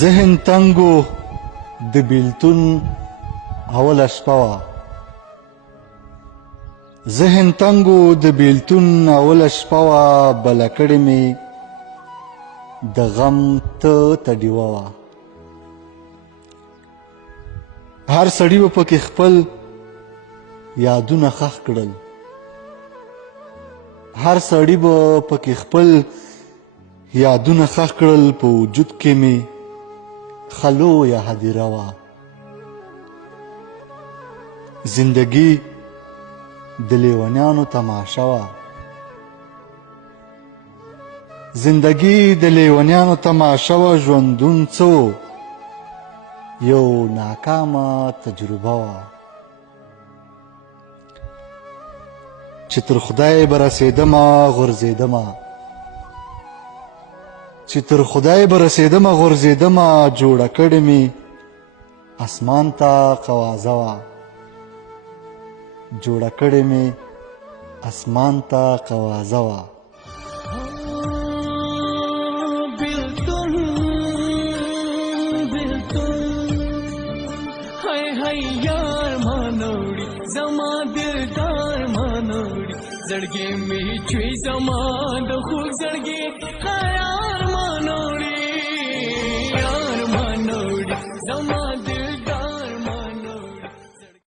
ذهن تنګو د بیلتون اوله شپه وه ذهن تنګو د بیلتون اوله شپه وه بله کړې مې د غم ته ډیوه وه هر سړي به پکې خپل یادونه ښخ کړل هر سړي به پکې خپل یادونه ښخ کړل په وجود کې مې خلو یا هدیره وه زندگی د لیونیانو تماشه وه زندگی د لیونیانو تماشه وه ژوندون څه و یو ناکامه تجربه وه چې تر خدای به رسېدمه غورځېدمه چې تر خدای به رسېدمه غورځېدمه جوړه کړې مې اسمان ته قوازه وه جوړه کړې مې اسمان ته قوازه وه بیلتون هی هی یار مانوړي زما دلدار مانوړي زړګې مې چوي زما د خوږ زړګې قرار